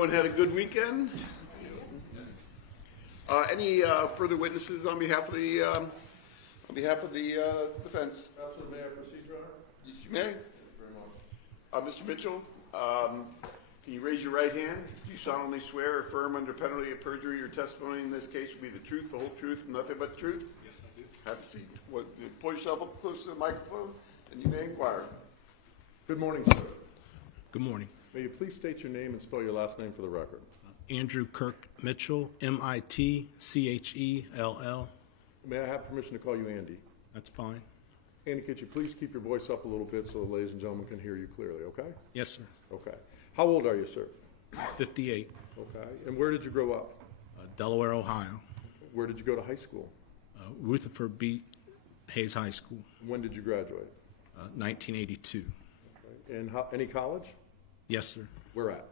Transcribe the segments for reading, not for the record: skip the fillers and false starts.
everyone had a good weekend? Any further witnesses on behalf of the defense? Absolutely. May I proceed, Your Honor? Yes, you may. Thank you very much. Mr. Mitchell, can you raise your right hand? Do you solemnly swear or affirm under penalty of perjury your testimony in this case will be the truth, the whole truth, and nothing but the truth? Yes, I do. Have a seat. Pull yourself up close to the microphone, and you may inquire. Good morning, sir. Good morning. May you please state your name and spell your last name for the record? Andrew Kirk Mitchell, Mitchell. May I have permission to call you Andy? That's fine. Andy, could you please keep your voice up a little bit so the ladies and gentlemen can hear you clearly, okay? Yes, sir. Okay. How old are you, sir? 58. Okay. And where did you grow up? Delaware, Ohio. Where did you go to high school? Rutherford B. Hayes High School. When did you graduate? 1982. Okay. And any college? Yes, sir. Where at?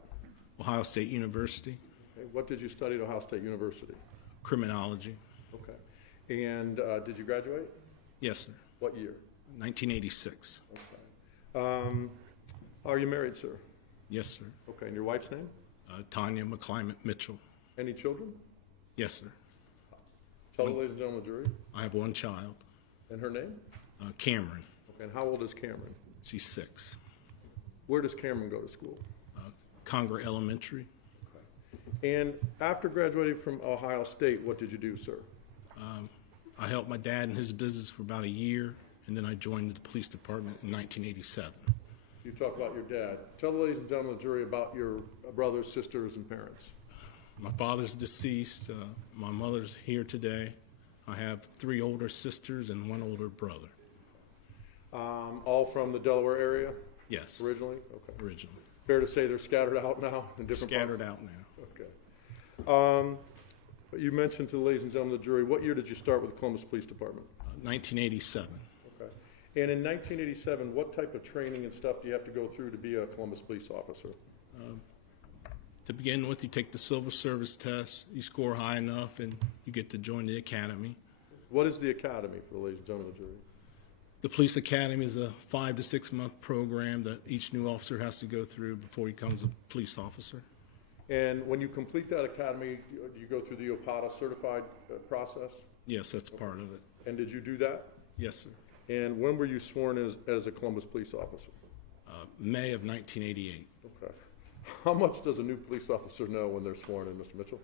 Ohio State University. Okay. What did you study at Ohio State University? Criminology. Okay. And did you graduate? Yes, sir. What year? 1986. Okay. Are you married, sir? Yes, sir. Okay. And your wife's name? Tanya McClimate Mitchell. Any children? Yes, sir. Tell the ladies and gentlemen of the jury. I have one child. And her name? Cameron. Okay. And how old is Cameron? She's 6. Where does Cameron go to school? Conger Elementary. Okay. And after graduating from Ohio State, what did you do, sir? I helped my dad in his business for about a year, and then I joined the police department in 1987. You talk about your dad. Tell the ladies and gentlemen of the jury about your brothers, sisters, and parents. My father's deceased. My mother's here today. I have 3 older sisters and 1 older brother. All from the Delaware area? Yes. Originally? Okay. Originally. Fair to say they're scattered out now in different Scattered parts? out now. Okay. But you mentioned to the ladies and gentlemen of the jury, what year did you start with the Columbus Police Department? 1987. Okay. And in 1987, what type of training and stuff do you have to go through to be a Columbus police officer? To begin with, you take the civil service test. You score high enough, and you get to join the academy. What is the academy for the ladies and gentlemen of the jury? The police academy is a 5 to 6 month program that each new officer has to go through before he becomes a police officer. And when you complete that academy, do you go through the OPATA certified process? Yes, that's part of it. And did you do that? Yes, sir. And when were you sworn as a Columbus police officer? May of 1988. Okay. How much does a new police officer know when they're sworn in, Mr. Mitchell?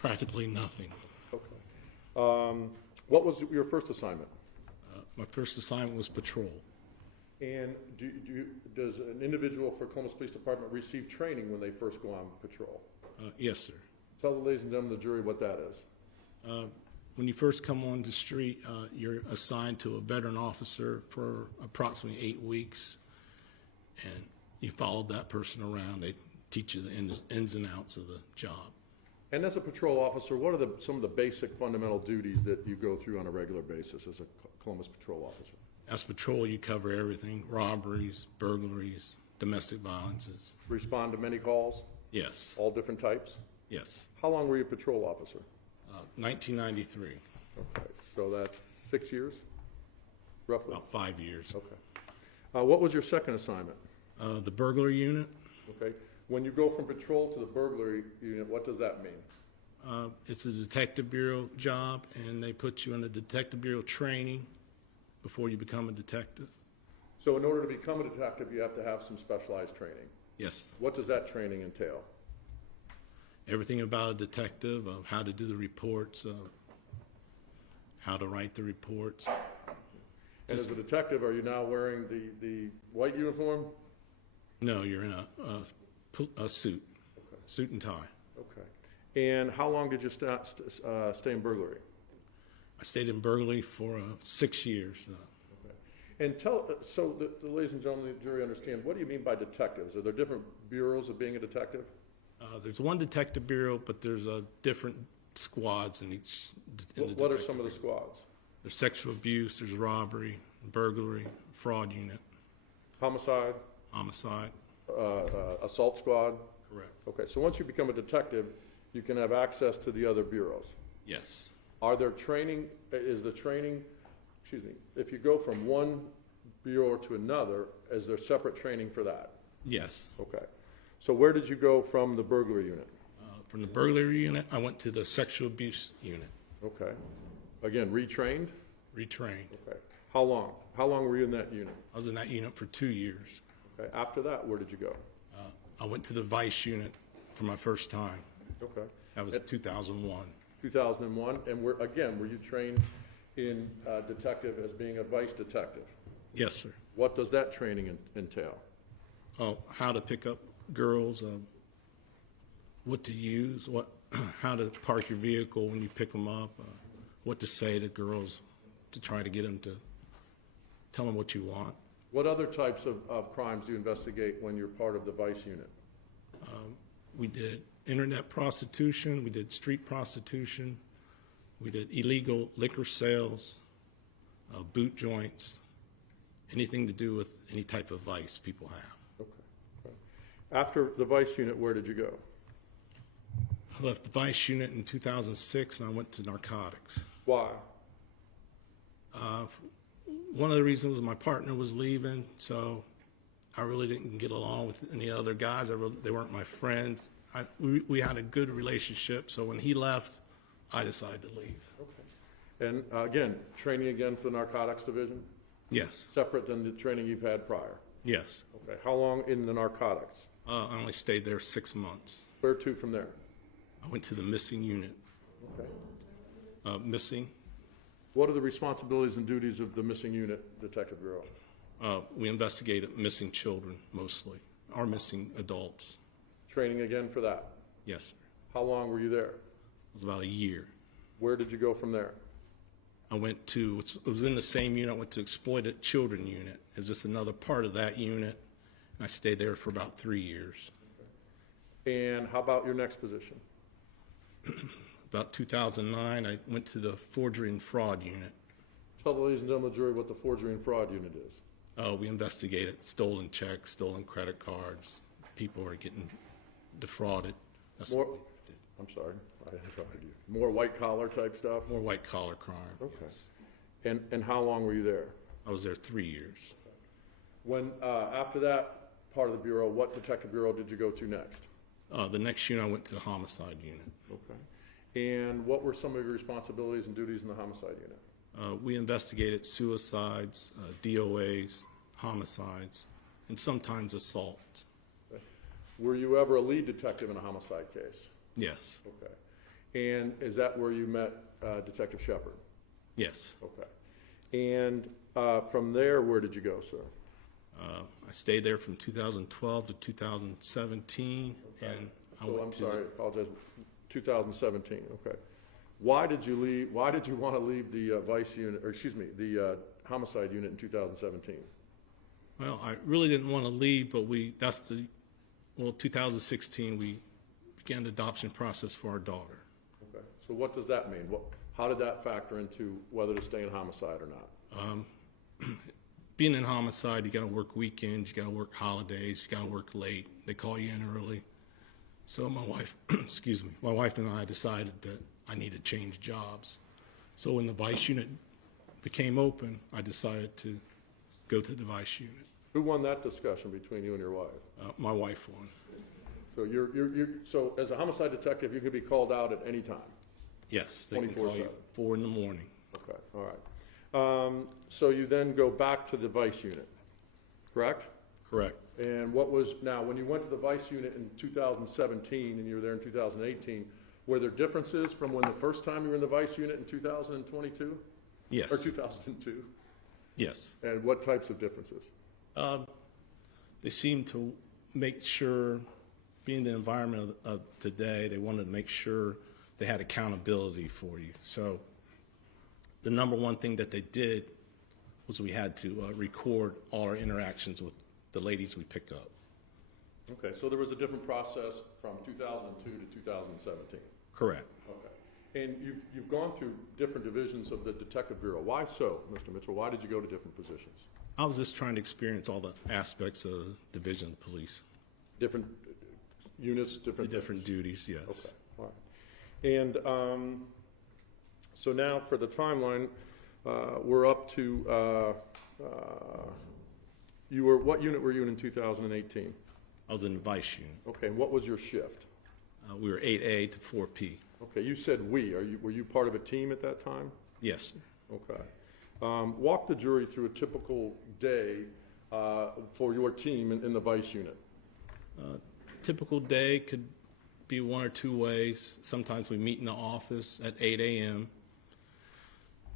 Practically nothing. Okay. What was your first assignment? My first assignment was patrol. And does an individual for Columbus Police Department receive training when they first go on patrol? Yes, sir. Tell the ladies and gentlemen of the jury what that is. When you first come on the street, you're assigned to a veteran officer for approximately 8 weeks, and you follow that person around. They teach you the ins and outs of the job. And as a patrol officer, what are some of the basic fundamental duties that you go through on a regular basis as a Columbus patrol officer? As patrol, you cover everything: robberies, burglaries, domestic violences. Respond to many calls? Yes. All different types? Yes. How long were you a patrol officer? 1993. Okay, so that's 6 years, roughly? About 5 years. Okay. What was your second assignment? The burglary unit. Okay. When you go from patrol to the burglary unit, what does that mean? It's a detective bureau job, and they put you in a detective bureau training before you become a detective. So in order to become a detective, you have to have some specialized training. Yes. What does that training entail? Everything about a detective, of how to do the reports, how to write the reports. And as a detective, are you now wearing the white uniform? No, you're in a suit, Okay. suit and tie. Okay. And how long did you stay in burglary? I stayed in burglary for 6 years. Okay. And so the ladies and gentlemen of the jury understand, what do you mean by detectives? Are there different bureaus of being a detective? There's one detective bureau, but there's different squads in each. What are some of the squads? There's sexual abuse, there's robbery, burglary, fraud unit. Homicide? Homicide. Assault squad? Correct. Okay, so once you become a detective, you can have access to the other bureaus. Yes. Are there training, if you go from one bureau to another, is there separate training for that? Yes. Okay. So where did you go from the burglary unit? From the burglary unit, I went to the sexual abuse unit, Okay. Again, retrained? retrained. Okay. How long? How long were you in that unit? I was in that unit for 2 years. Okay. After that, where did you go? I went to the vice unit for my first time. Okay. That was 2001. 2001, and were you trained in detective as being a vice detective? Yes, sir. What does that training entail? Oh, how to pick up girls, what to use, how to park your vehicle when you pick them up, what to say to girls to try to get them to tell them what you want. What other types of crimes do you investigate when you're part of the vice unit? We did internet prostitution, we did street prostitution, we did illegal liquor sales, boot joints, anything to do with any type of vice people have. Okay. After the vice unit, where did you go? I left the vice unit in 2006 and I went to narcotics. Why? One of the reasons was my partner was leaving, so I really didn't get along with any other guys. They weren't my friends. We had a good relationship, so when he left, I decided to leave. Okay. And again, training again for the narcotics division? Yes, Separate than the training you've had prior? yes. Okay. How long in the narcotics? I only stayed there 6 months. Where to from there? I went to the missing unit. Okay. Missing, What are the responsibilities and duties of the missing unit detective bureau? we investigated missing children mostly, or missing adults. Training again for that? Yes, sir. How long were you there? It was about a year. Where did you go from there? I went to, it was in the same unit, I went to exploited children unit. It was just another part of that unit, and I stayed there for about 3 years. And how about your next position? About 2009, I went to the forgery and fraud unit. Tell the ladies and gentlemen of the jury what the forgery and fraud unit is. We investigated stolen checks, stolen credit cards. People were getting defrauded. That's More, what we did. I'm sorry, I interrupted you. More white collar type stuff? More white collar crime. Okay. Yes. And how long were you there? I was there 3 years. When, after that part of the bureau, what detective bureau did you go to next? The next unit, I went to the homicide unit. Okay. And what were some of your responsibilities and duties in the homicide unit? We investigated suicides, DOAs, homicides, and sometimes assaults. Okay. Were you ever a lead detective in a homicide case? Yes, Okay. And is that where you met Detective Shepard? yes. Okay. And from there, where did you go, sir? I stayed there from 2012 to 2017, and I So went I'm to sorry, I apologize, 2017, okay. Why did you leave, why did you want to leave the vice unit, or excuse me, the homicide unit in 2017? Well, I really didn't want to leave, but 2016, we began the adoption process for our daughter. Okay. So what does that mean? How did that factor into whether to stay in homicide or not? Being in homicide, you got to work weekends, you got to work holidays, you got to work late. They call you in early. So my wife, excuse me, my wife and I decided that I need to change jobs. So when the vice unit became open, I decided to go to the vice unit. Who won that discussion between you and your wife? My wife won. So so as a homicide detective, you could be called out at any time? Yes, they can call you 24/7. 4 in the morning. Okay, all right. So you then go back to the vice unit, correct? Correct. And when you went to the vice unit in 2017 and you were there in 2018, were there differences from when the first time you were in the vice unit in 2022? Yes. Or 2002? Yes. And what types of differences? They seem to make sure, being the environment of today, they wanted to make sure they had accountability for you. So the number one thing that they did was we had to record all our interactions with the ladies we picked up. Okay, so there was a different process from 2002 to 2017. Correct. Okay. And you've gone through different divisions of the Detective Bureau. Why so, Mr. Mitchell? Why did you go to different positions? I was just trying to experience all the aspects of the division of police. Different units, The different duties, yes. Okay, all right. And so now for the timeline, we're up to, what unit were you in 2018? I was in the vice unit. Okay, and what was your shift? We were 8A to 4P. Okay, you said we. Were you part of a team at that time? Yes, sir. Okay. Walk the jury through a typical day for your team in the vice unit. Typical day could be one or two ways. Sometimes we meet in the office at 8 a.m.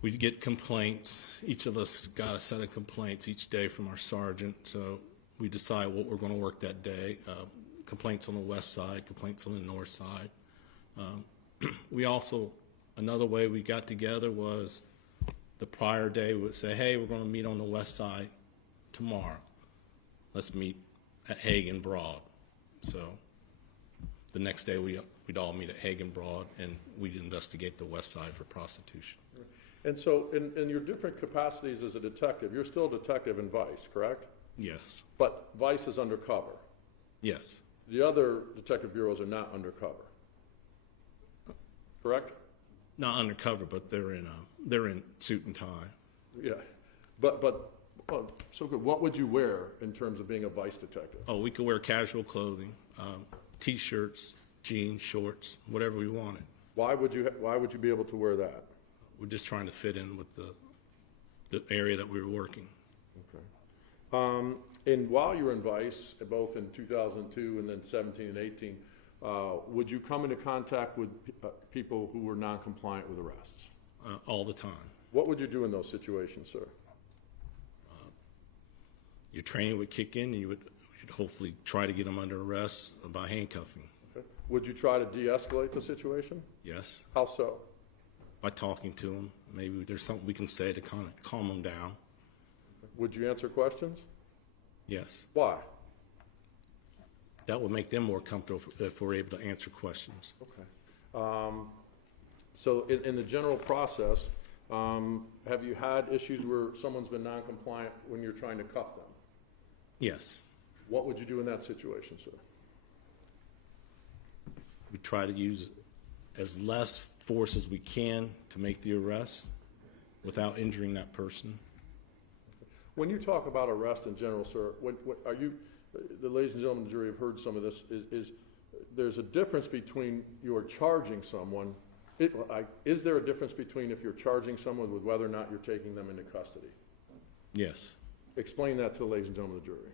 We'd get complaints. Each of us got a set of complaints each day from our sergeant, so we decide what we're going to work that day. Complaints on the west side, complaints on the north side. We also, another way we got together was the prior day we would say, hey, we're going to meet on the west side tomorrow. Let's meet at Hagen Broad. So the next day we'd all meet at Hagen Broad, and we'd investigate the west side for prostitution. And so in your different capacities as a detective, you're still a detective in Vice, correct? Yes. But Vice is undercover. Yes. The other detective bureaus are not undercover, correct? Not undercover, but they're in suit and tie. Yeah. But so good. What would you wear in terms of being a Vice detective? Oh, we could wear casual clothing, T-shirts, jeans, shorts, whatever we wanted. Why would you be able to wear that? We're just trying to fit in with the area that we were working. Okay. And while you were in Vice, both in 2002 and then 17 and 18, would you come into contact with people who were non-compliant with arrests? All the time. What would you do in those situations, sir? Your training would kick in, and you'd hopefully try to get them under arrest by handcuffing. Okay. Would you try to de-escalate the situation? Yes. How so? By talking to them. Maybe there's something we can say to kind of calm them down. Would you answer questions? Yes. Why? That would make them more comfortable if we're able to answer questions. Okay. So in the general process, have you had issues where someone's been non-compliant when you're trying to cuff them? Yes. What would you do in that situation, sir? We try to use as less force as we can to make the arrest without injuring that person. When you talk about arrest in general, sir, what are you, the ladies and gentlemen of the jury have heard some of this, is there's a difference between you're charging someone, is there a difference between if you're charging someone with whether or not you're taking them into custody? Yes. Explain that to the ladies and gentlemen of the jury.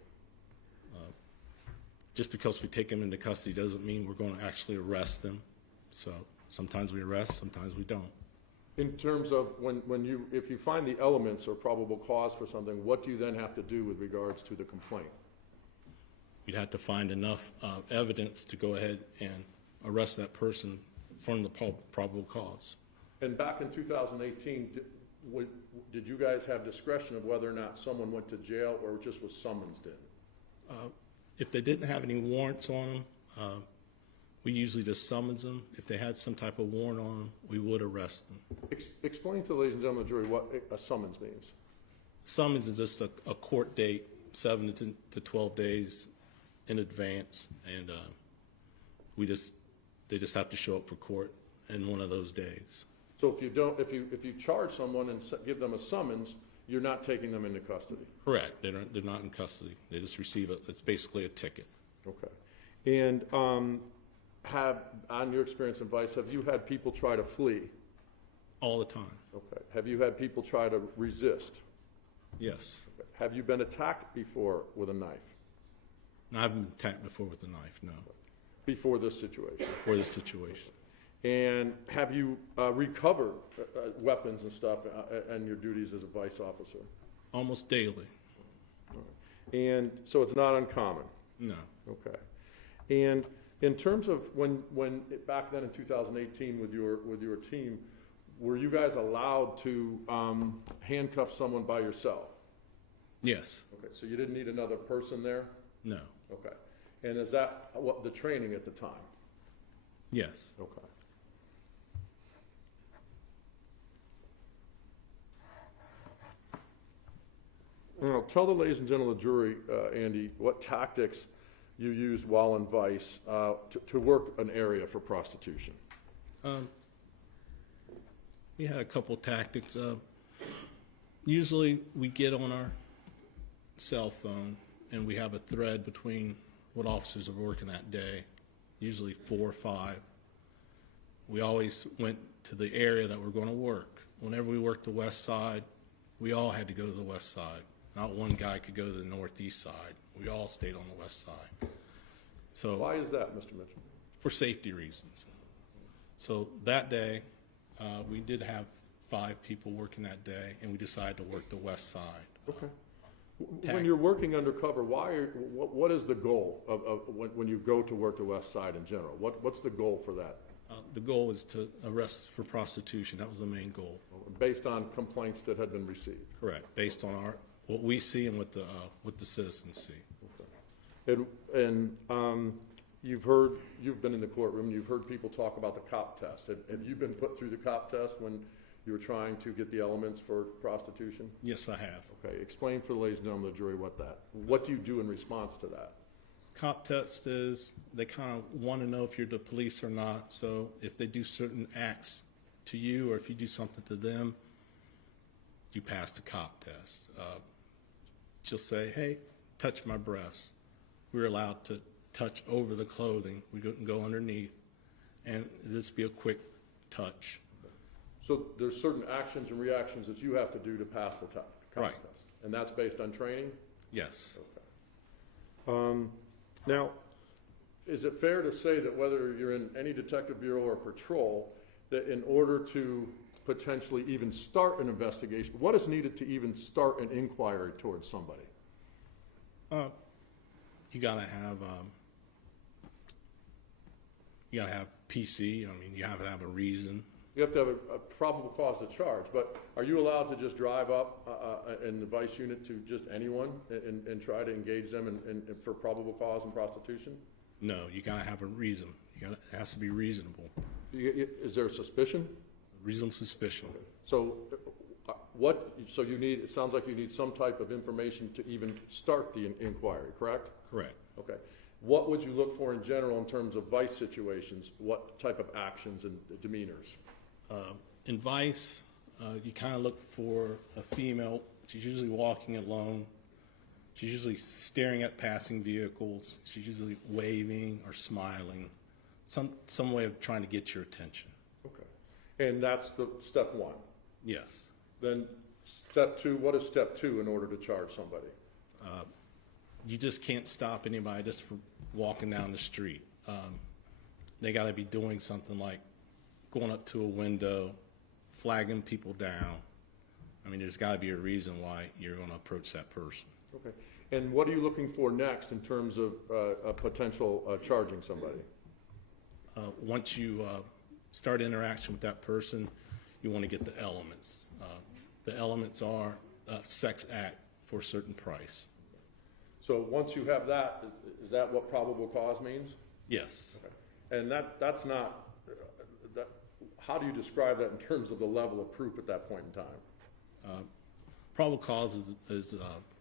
Just because we take them into custody doesn't mean we're going to actually arrest them. So sometimes we arrest, sometimes we don't. In terms of if you find the elements or probable cause for something, what do you then have to do with regards to the complaint? You'd have to find enough evidence to go ahead and arrest that person from the probable cause. And back in 2018, did you guys have discretion of whether or not someone went to jail or just was summoned in? If they didn't have any warrants on them, we usually just summons them. If they had some type of warrant on them, we would arrest them. Explain to the ladies and gentlemen of the jury what a summons means. Summons is just a court date, 7 to 12 days in advance, and they just have to show up for court in one of those days. So if you charge someone and give them a summons, you're not taking them into custody. Correct. They're not in custody. They just receive it's basically a ticket. Okay. And on your experience in Vice, have you had people try to flee? All the time. Okay. Have you had people try to resist? Yes. Okay. Have you been attacked before with a knife? No, I haven't been attacked before with a knife, no. Before this situation? Before this situation. And have you recovered weapons and stuff and your duties as a Vice officer? Almost daily. And so it's not uncommon? No. Okay. And in terms of when back then in 2018 with your team, were you guys allowed to handcuff someone by yourself? Yes. Okay, so you didn't need another person there? No. Okay. And is that what the training at the time? Yes. Okay. Now, tell the ladies and gentlemen of the jury, Andy, what tactics you used while in Vice to work an area for prostitution. We had a couple tactics. Usually we get on our cell phone and we have a thread between what officers are working that day, usually 4 or 5. We always went to the area that we're going to work. Whenever we worked the west side, we all had to go to the west side. Not one guy could go to the northeast side. We all stayed on the west side. So Why is that, Mr. Mitchell? for safety reasons. So that day, we did have 5 people working that day, and we decided to work the west side. Okay. When you're working undercover, what is the goal of when you go to work the west side in general? What's the goal for that? The goal is to arrest for prostitution. That was the main goal. Based on complaints that had been received? Correct. Based on what we see and what the citizens see. Okay. And you've been in the courtroom, you've heard people talk about the cop test. Have you been put through the cop test when you were trying to get the elements for prostitution? Yes, I have. Okay, explain for the ladies and gentlemen of the jury what do you do in response to that? Cop test is they kind of want to know if you're the police or not. So if they do certain acts to you or if you do something to them, you pass the cop test. She'll say, hey, touch my breast. We're allowed to touch over the clothing. We couldn't go underneath. And it'll just be a quick touch. So there's certain actions and reactions that you have to do to pass the cop Right. test. And that's based on training? Yes. Okay. Now, is it fair to say that whether you're in any detective bureau or patrol, that in order to potentially even start an investigation, what is needed to even start an inquiry towards somebody? You gotta have PC. I mean, you have to have a reason. You have to have a probable cause to charge, but are you allowed to just drive up in the vice unit to just anyone and try to engage them in for probable cause and prostitution? No, you gotta have a reason. It has to be reasonable. Is there a suspicion? Reasonable suspicion. So so you need, it sounds like you need some type of information to even start the inquiry, correct? Correct. Okay. What would you look for in general in terms of vice situations? What type of actions and demeanors? In vice, you kind of look for a female. She's usually walking alone. She's usually staring at passing vehicles. She's usually waving or smiling. Some way of trying to get your attention. Okay. And that's the step 1? Yes. Then step 2, what is step 2 in order to charge somebody? You just can't stop anybody just for walking down the street. They got to be doing something like going up to a window, flagging people down. I mean, there's got to be a reason why you're going to approach that person. Okay. And what are you looking for next in terms of a potential charging somebody? Once you start interaction with that person, you want to get the elements. The elements are a sex act for a certain price. So once you have that, is that what probable cause means? Yes. Okay. And that's not, how do you describe that in terms of the level of proof at that point in time? Probable cause is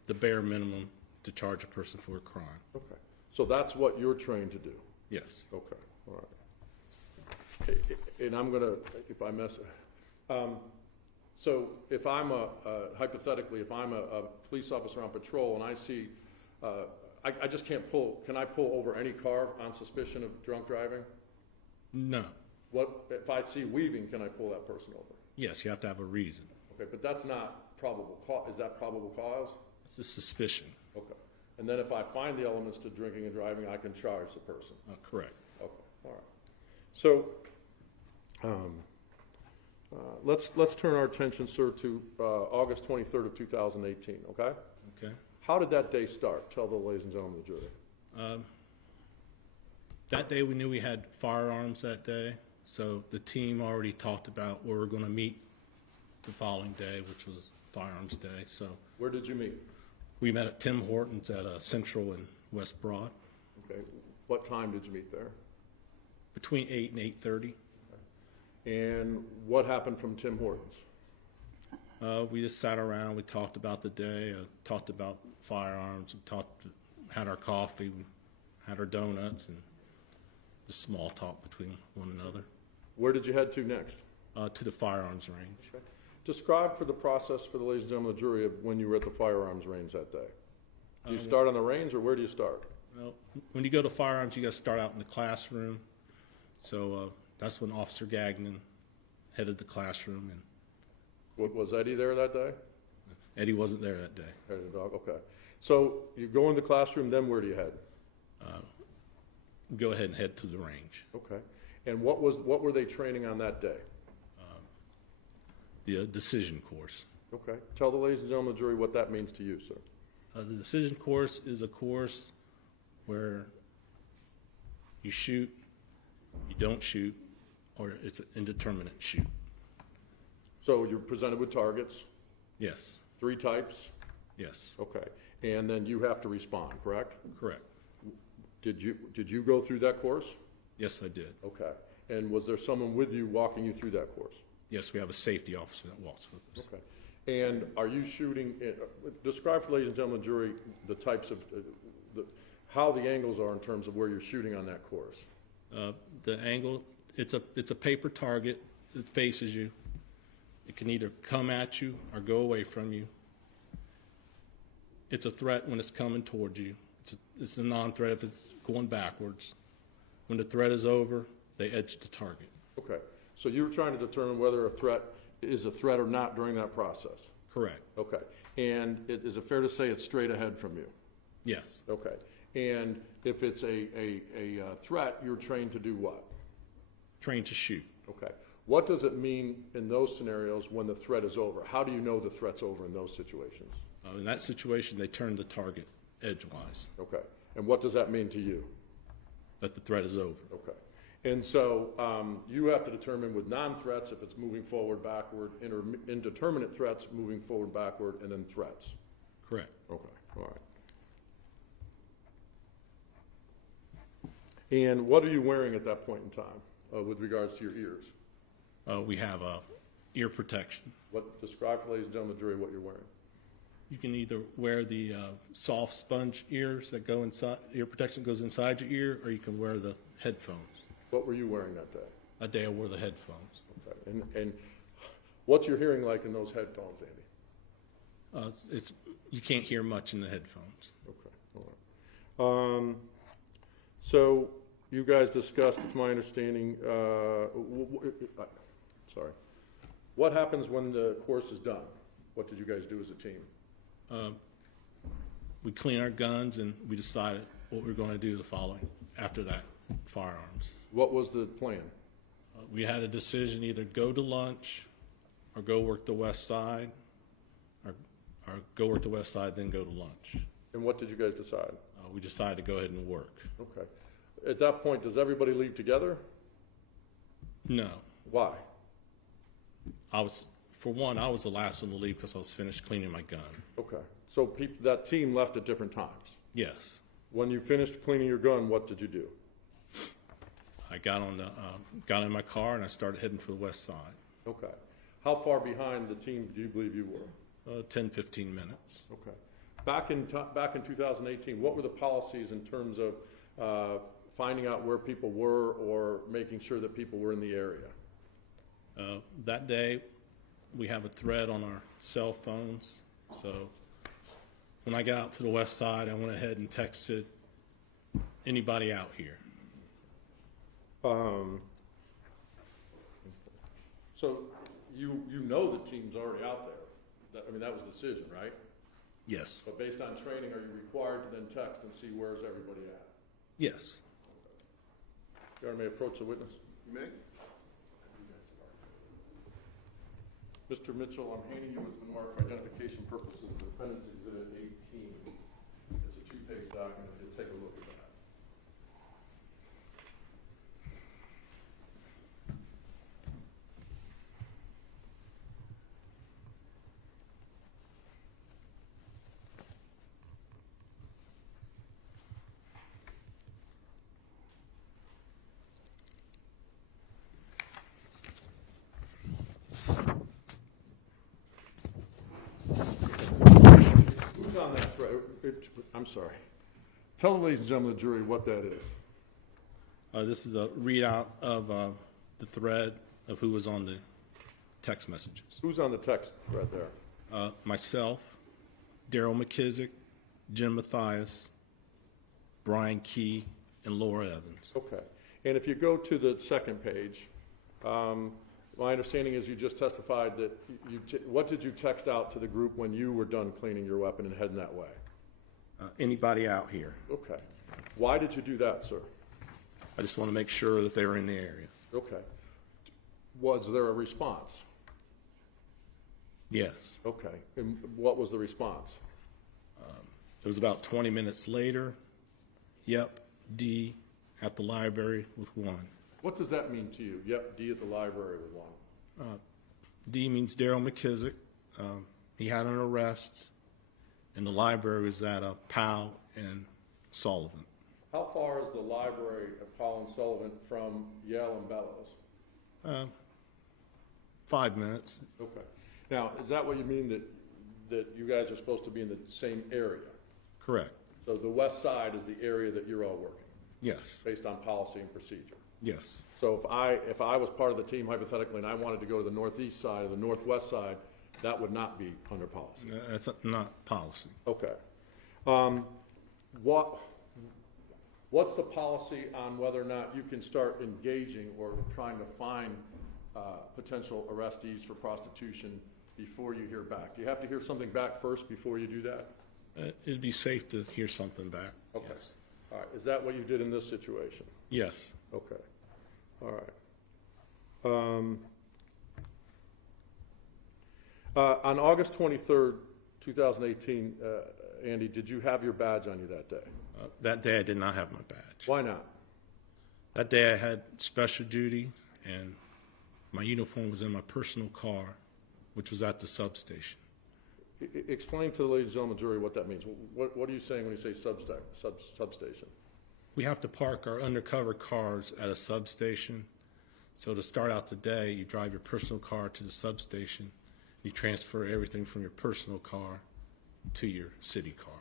the bare minimum to charge a person for a crime. Okay. So that's what you're trained to do? Yes. Okay. All right. And I'm going to, if I mess, so if I'm hypothetically, if I'm a police officer on patrol and I see, I just can't can I pull over any car on suspicion of drunk driving? No. What, if I see weaving, can I pull that person over? Yes, you have to have a reason. Okay, but that's not probable cause. Is that probable cause? It's a suspicion. Okay. And then if I find the elements to drinking and driving, I can charge the person? Correct. Okay, all right. So, let's turn our attention, sir, to August 23rd of 2018, okay? Okay. How did that day start? Tell the ladies and gentlemen of the jury. That day we knew we had firearms that day, so the team already talked about where we're going to meet the following day, which was Firearms Day. So Where did you meet? we met at Tim Hortons at Central and West Broad Okay. What time did you meet there? between 8 and 8:30. And what happened from Tim Hortons? We just sat around. We talked about the day, talked about firearms, had our coffee, we had our donuts, and just small talk between one another. Where did you head to next? To the firearms range. Okay. Describe for the process for the ladies and gentlemen of the jury of when you were at the firearms range that day. Do you start on the range, or where do you start? Well, when you go to firearms, you got to start out in the classroom. So that's when Officer Gagnon headed the classroom, and Was Eddie there that day? Eddie wasn't there that day. Eddie the dog, okay. So you go in the classroom, then where do you head? Go ahead and head to the range. Okay. And what were they training on that day? The decision course. Okay. Tell the ladies and gentlemen of the jury what that means to you, sir. The decision course is a course where you shoot, you don't shoot, or it's an indeterminate shoot. So you're presented with targets, Yes, 3 types, yes, okay. And then you have to respond, correct? correct. Did you go through that course? Yes, I did. Okay. And was there someone with you walking you through that course? Yes, we have a safety officer that walks with us. Okay. And are you shooting, describe for ladies and gentlemen of the jury the types of, how the angles are in terms of where you're shooting on that course. The angle, it's a paper target that faces you. It can either come at you or go away from you. It's a threat when it's coming towards you. It's a non-threat if it's going backwards. When the threat is over, they edge the target. Okay. So you were trying to determine whether a threat is a threat or not during that process? Correct. Okay. And is it fair to say it's straight ahead from you? Yes. Okay. And if it's a threat, you're trained to do what? Trained to shoot. Okay. What does it mean in those scenarios when the threat is over? How do you know the threat's over in those situations? In that situation, they turn the target edgewise, Okay. And what does that mean to you? that the threat is over. Okay. And so you have to determine with non-threats if it's moving forward, backward, indeterminate threats, moving forward, backward, and then threats. Correct. Okay. All right. And what are you wearing at that point in time with regards to your ears? We have ear protection. Describe for ladies and gentlemen of the jury what you're wearing. You can either wear the soft sponge ears that go inside, ear protection goes inside your ear, or you can wear the headphones. What were you wearing that day? That day I wore the headphones. Okay. And what's your hearing like in those headphones, Andy? You can't hear much in the headphones. Okay. All right. So you guys discussed, it's my understanding, sorry. What happens when the course is done? What did you guys do as a team? We clean our guns and we decided what we're going to do the following, after that, firearms. What was the plan? We had a decision, either go to lunch or go work the west side, or go work the west side, then go to lunch. And what did you guys decide? We decided to go ahead and work. Okay. At that point, does everybody leave together? No. Why? For one, I was the last one to leave because I was finished cleaning my gun. Okay. So that team left at different times. Yes. When you finished cleaning your gun, what did you do? I got in my car and I started heading for the west side. Okay. How far behind the team do you believe you were? 10, 15 minutes. Okay. Back in 2018, what were the policies in terms of finding out where people were or making sure that people were in the area? That day, we have a thread on our cell phones. So when I got out to the west side, I went ahead and texted anybody out here. So you know the team's already out there. That was the decision, right? Yes. But based on training, are you required to then text and see where's everybody at? Yes. You want me to approach the witness? You may. Mr. Mitchell, I'm handing you what's been marked for identification purposes, the defendant's exhibit 18. It's a 2-page document. If you take a look at that. Who's on that thread? I'm sorry. Tell the ladies and gentlemen of the jury what that is. This is a readout of the thread of who was on the text messages. Who's on the text thread there? Myself, Daryl McKissick, Jim Mathias, Brian Key, and Laura Evans. Okay. And if you go to the second page, my understanding is you just testified that what did you text out to the group when you were done cleaning your weapon and heading that way? Anybody out here? Okay. Why did you do that, sir? I just want to make sure that they were in the area. Okay. Was there a response? Yes. Okay. And what was the response? It was about 20 minutes later. Yep, D at the library with one. What does that mean to you? Yep, D at the library with one. D means Daryl McKissick. He had an arrest, and the library was at Powell and Sullivan. How far is the library of Powell and Sullivan from Yale and Bellows? 5 minutes. Okay. Now, is that what you mean that you guys are supposed to be in the same area? Correct. So the west side is the area that you're all working, Yes. based on policy and procedure. Yes. So if I was part of the team hypothetically and I wanted to go to the northeast side or the northwest side, that would not be under policy. That's not policy. Okay. What's the policy on whether or not you can start engaging or trying to find potential arrestees for prostitution before you hear back? Do you have to hear something back first before you do that? It'd be safe to hear something back. Okay. Yes. All right. Is that what you did in this situation? Yes. Okay. All right. On August 23rd, 2018, Andy, did you have your badge on you that day? That day I did not have my badge. Why not? That day I had special duty, and my uniform was in my personal car, which was at the substation. Explain to the ladies and gentlemen jury what that means. What are you saying when you say substation? We have to park our undercover cars at a substation. So to start out the day, you drive your personal car to the substation. You transfer everything from your personal car to your city car.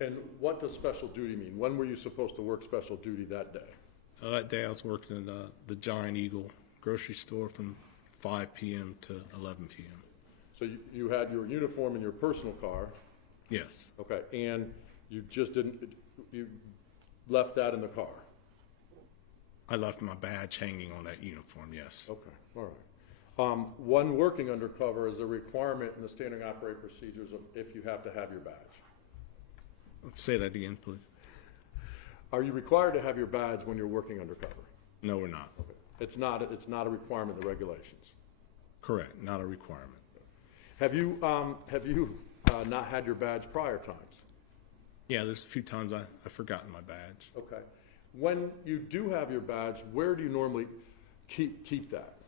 And what does special duty mean? When were you supposed to work special duty that day? That day I was working at the Giant Eagle grocery store from 5 p.m. to 11 p.m. So you had your uniform in your personal car, Yes. okay, and you just you left that in the car? I left my badge hanging on that uniform, yes. Okay, all right. One working undercover is a requirement in the standard operating procedures of if you have to have your badge. Let's say that again, please. Are you required to have your badge when you're working undercover? No, we're not. Okay. It's not a requirement in the regulations. Correct, not a requirement. Have you not had your badge prior times? Yeah, there's a few times I've forgotten my badge. Okay. When you do have your badge, where do you normally keep that?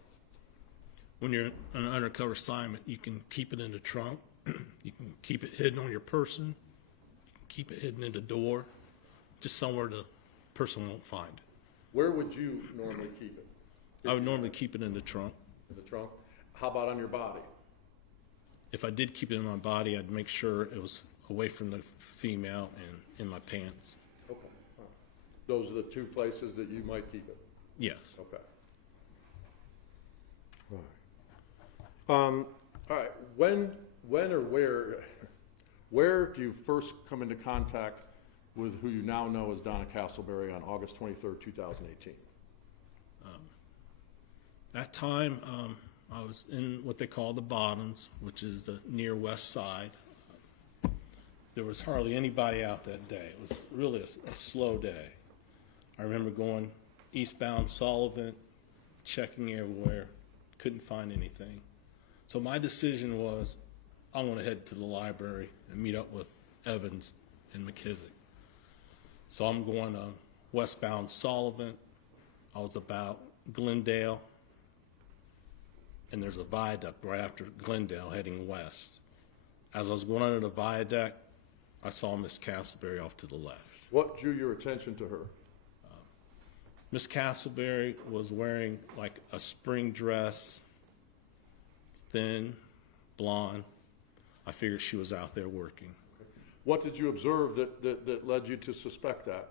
When you're on an undercover assignment, you can keep it in the trunk. You can keep it hidden on your person. You can keep it hidden in the door, just somewhere the person won't find it. Where would you normally keep it? I would normally keep it in the trunk. In the trunk? How about on your body? If I did keep it in my body, I'd make sure it was away from the female and in my pants. Okay. All right. Those are the two places that you might keep it? Yes. Okay. All right. When or where do you first come into contact with who you now know as Donna Castleberry on August 23rd, 2018? That time, I was in what they call the Bottoms, which is the near west side. There was hardly anybody out that day. It was really a slow day. I remember going eastbound Sullivan, checking everywhere, couldn't find anything. So my decision was, I want to head to the library and meet up with Evans and McKissick. So I'm going westbound Sullivan. I was about Glendale, and there's a viaduct right after Glendale heading west. As I was going under the viaduct, I saw Miss Castleberry off to the left. What drew your attention to her? Miss Castleberry was wearing like a spring dress, thin, blonde. I figured she was out there working. What did you observe that led you to suspect that?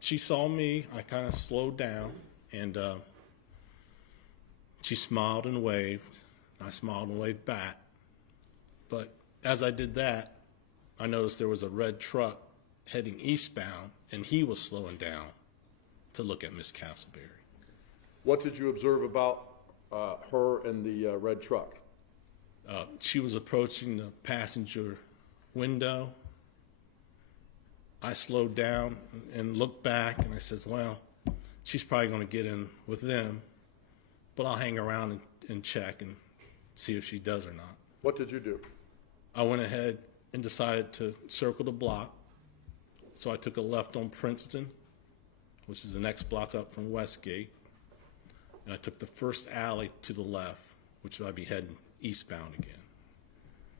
She saw me. I kind of slowed down, and she smiled and waved. I smiled and waved back. But as I did that, I noticed there was a red truck heading eastbound, and he was slowing down to look at Miss Castleberry. What did you observe about her and the red truck? She was approaching the passenger window. I slowed down and looked back, and I says, well, she's probably going to get in with them, but I'll hang around and check and see if she does or not. What did you do? I went ahead and decided to circle the block. So I took a left on Princeton, which is the next block up from Westgate, and I took the first alley to the left, which I'd be heading eastbound again.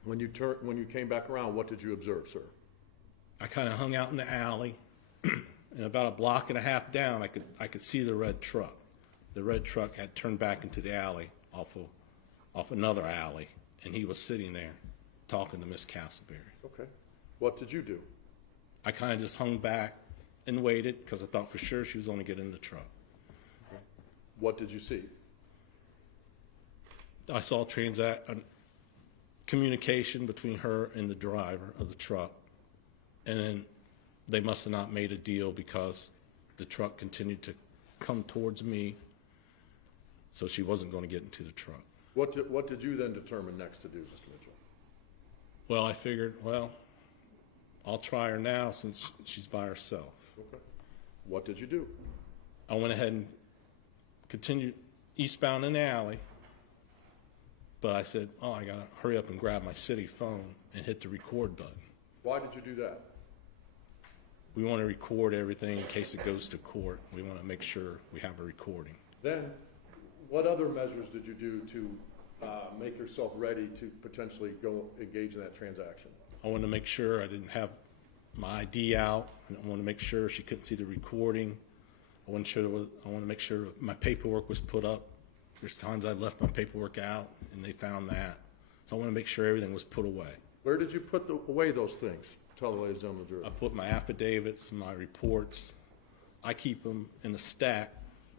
When you came back around, what did you observe, sir? I kind of hung out in the alley, and about a block and a half down, I could see the red truck. The red truck had turned back into the alley off another alley, and he was sitting there talking to Miss Castleberry. Okay. What did you do? I kind of just hung back and waited because I thought for sure she was going to get in the truck. What did you see? I saw communication between her and the driver of the truck, and then they must have not made a deal because the truck continued to come towards me, so she wasn't going to get into the truck. What did you then determine next to do, Mr. Mitchell? Well, I figured, well, I'll try her now since she's by herself. Okay. What did you do? I went ahead and continued eastbound in the alley, but I said, oh, I got to hurry up and grab my city phone and hit the record button. Why did you do that? We want to record everything in case it goes to court. We want to make sure we have a recording. Then, what other measures did you do to make yourself ready to potentially go engage in that transaction? I wanted to make sure I didn't have my ID out. I wanted to make sure she couldn't see the recording. I wanted to make sure my paperwork was put up. There's times I've left my paperwork out, and they found that. So I want to make sure everything was put away. Where did you put away those things? Tell the ladies and gentlemen the I jury. put my affidavits, my reports. I keep them in a stack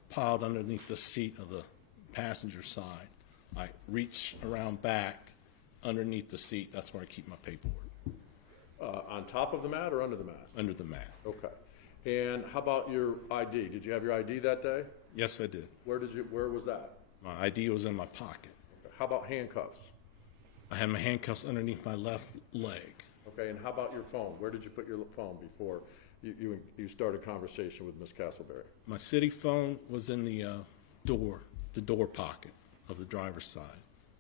piled underneath the seat of the passenger side. I reach around back underneath the seat. That's where I keep my paperwork. On top of the mat or under the mat? Under the mat. Okay. And how about your ID? Did you have your ID that day? Yes, I did. Where was that? My ID was in my pocket. Okay. How about handcuffs? I had my handcuffs underneath my left leg. Okay, and how about your phone? Where did you put your phone before you started a conversation with Miss Castleberry? My city phone was in the door pocket of the driver's side.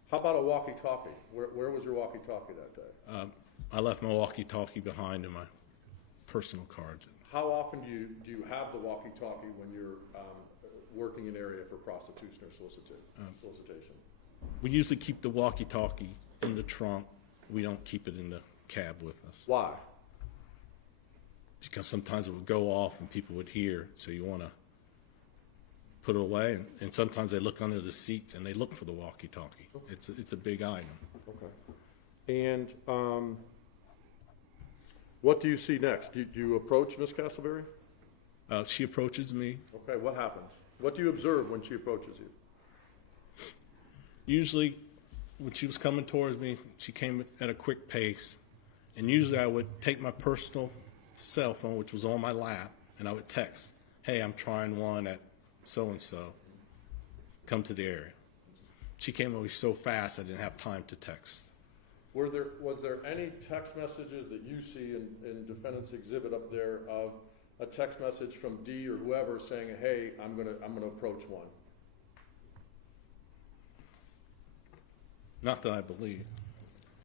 How about a walkie-talkie? Where was your walkie-talkie that day? I left my walkie-talkie behind in my personal car. How often do you have the walkie-talkie when you're working an area for prostitution or solicitation? We usually keep the walkie-talkie in the trunk. We don't keep it in the cab with us. Why? Because sometimes it would go off and people would hear, so you want to put it away. And sometimes they look under the seats and they look for the walkie-talkie. It's a big item. Okay. And what do you see next? Do you approach Miss Castleberry? She approaches me. Okay, what happens? What do you observe when she approaches you? Usually, when she was coming towards me, she came at a quick pace. And usually I would take my personal cell phone, which was on my lap, and I would text, hey, I'm trying one at so-and-so. Come to the area. She came over so fast I didn't have time to text. Was there any text messages that you see in defendant's exhibit up there of a text message from D or whoever saying, hey, I'm gonna approach one? Not that I believe.